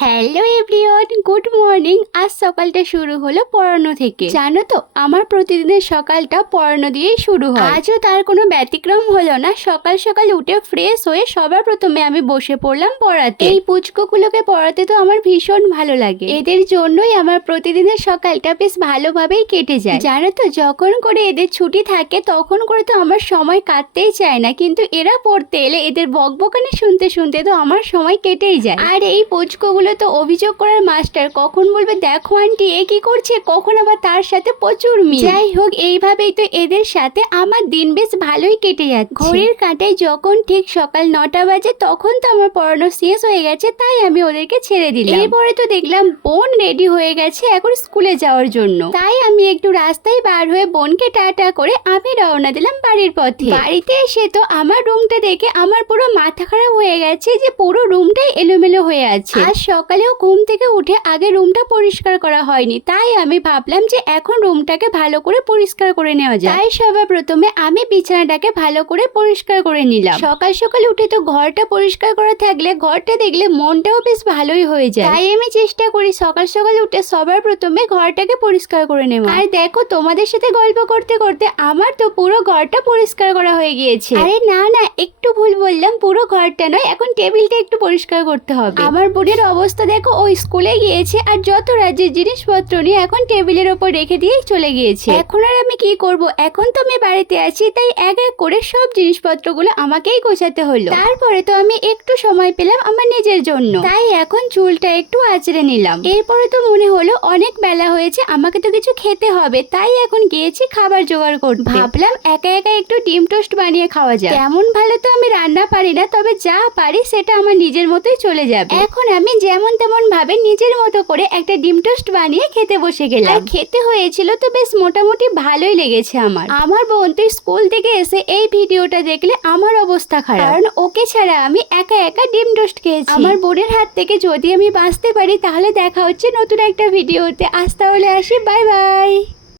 Hello everyone, good morning. আজ সকালটা শুরু হলো পড়ানো থেকে। জানো তো আমার প্রতিদিনের সকালটা পড়ানো দিয়েই শুরু হয়। আজও তার কোনো ব্যতিক্রম হলো না। সকাল সকাল উঠে ফ্রেশ হয়ে সবার প্রথমে আমি বসে পড়লাম পড়াতে। এই পুচকোগুলোকে পড়াতে তো আমার ভীষণ ভালো লাগে। এদের জন্যই আমার প্রতিদিনের সকালটা বেশ ভালোভাবেই কেটে যায়। জানো তো যখন করে এদের ছুটি থাকে তখন করে তো আমার সময় কাটতেই চায় না, কিন্তু এরা পড়তে এলে এদের বকবকানি শুনতে শুনতে তো আমার সময় কেটেই যায়। আর এই পুচকোগুলো তো অভিযোগ করার মাস্টার, কখন বলবে দেখো আন্টি এ কি করছে, কখন আবার তার সাথে প্রচুর মিল। যাই হোক, এইভাবেই তো এদের সাথে আমার দিন বেশ ভালোই কেটে যাচ্ছে। ঘড়ির কাঁটায় যখন ঠিক সকাল 9টা বাজে তখন তো আমার পড়ানো শেষ হয়ে গেছে, তাই আমি ওদেরকে ছেড়ে দিলাম। এরপরে তো দেখলাম বোন রেডি হয়ে গেছে এখন স্কুলে যাওয়ার জন্য, তাই আমি একটু রাস্তায় বার হয়ে বোনকে টাটা করে আমি রওনা দিলাম বাড়ির পথে। বাড়িতে এসে তো আমার রুমটা দেখে আমার পুরো মাথা খারাপ হয়ে গেছে যে পুরো রুমটাই এলোমেলো হয়ে আছে। আজ সকালেও ঘুম থেকে উঠে আগে রুমটা পরিষ্কার করা হয়নি, তাই আমি ভাবলাম যে এখন রুমটাকে ভালো করে পরিষ্কার করে নেওয়া যায়। তাই সবার প্রথমে আমি বিছানাটাকে ভালো করে পরিষ্কার করে নিলাম। সকাল সকাল উঠে তো ঘরটা পরিষ্কার করা থাকলে ঘরটা দেখলে মনটাও বেশ ভালোই হয়ে যায়। তাই আমি চেষ্টা করি সকাল সকাল উঠে সবার প্রথমে ঘরটাকে পরিষ্কার করে নেওয়া। আর দেখো, তোমাদের সাথে গল্প করতে করতে আমার তো পুরো ঘরটা পরিষ্কার করা হয়ে গিয়েছে। আরে না না, একটু ভুল বললাম, পুরো ঘরটা নয়, এখন টেবিলটা একটু পরিষ্কার করতে হবে। আমার বোনের অবস্থা দেখো, ওই স্কুলে গিয়েছে আর যত রাজ্যের জিনিসপত্র নিয়ে এখন টেবিলের ওপর রেখে দিয়েই চলে গিয়েছে। এখন আর আমি কি করব, এখন তো আমি বাড়িতে আছি, তাই এক এক করে সব জিনিসপত্রগুলো আমাকেই গোছাতে হলো। তারপরে তো আমি একটু সময় পেলাম আমার নিজের জন্য, তাই এখন চুলটা একটু আঁচড়ে নিলাম। এরপরে তো মনে হলো অনেক বেলা হয়েছে, আমাকে তো কিছু খেতে হবে, তাই এখন গিয়েছি খাবার জোগাড় করতে। ভাবলাম একা একা একটু ডিম টোস্ট বানিয়ে খাওয়া যায়। তেমন ভালো তো আমি রান্না পারি না, তবে যা পারি সেটা আমার নিজের মতোই চলে যাবে। এখন আমি যেমন তেমন ভাবে নিজের মতো করে একটা ডিম টোস্ট বানিয়ে খেতে বসে গেলাম। আর খেতে হয়েছিল তো বেশ মোটামুটি ভালোই লেগেছে আমার বোন তো স্কুল থেকে এসে এই ভিডিওটা দেখলে আমার অবস্থা খারাপ, কারণ ওকে ছাড়া আমি একা একা ডিম টোস্ট খেয়েছি। আমার বোনের হাত থেকে যদি আমি বাঁচতে পারি তাহলে দেখা হচ্ছে নতুন একটা ভিডিওতে। আজ তাহলে আসি, বাই বাই।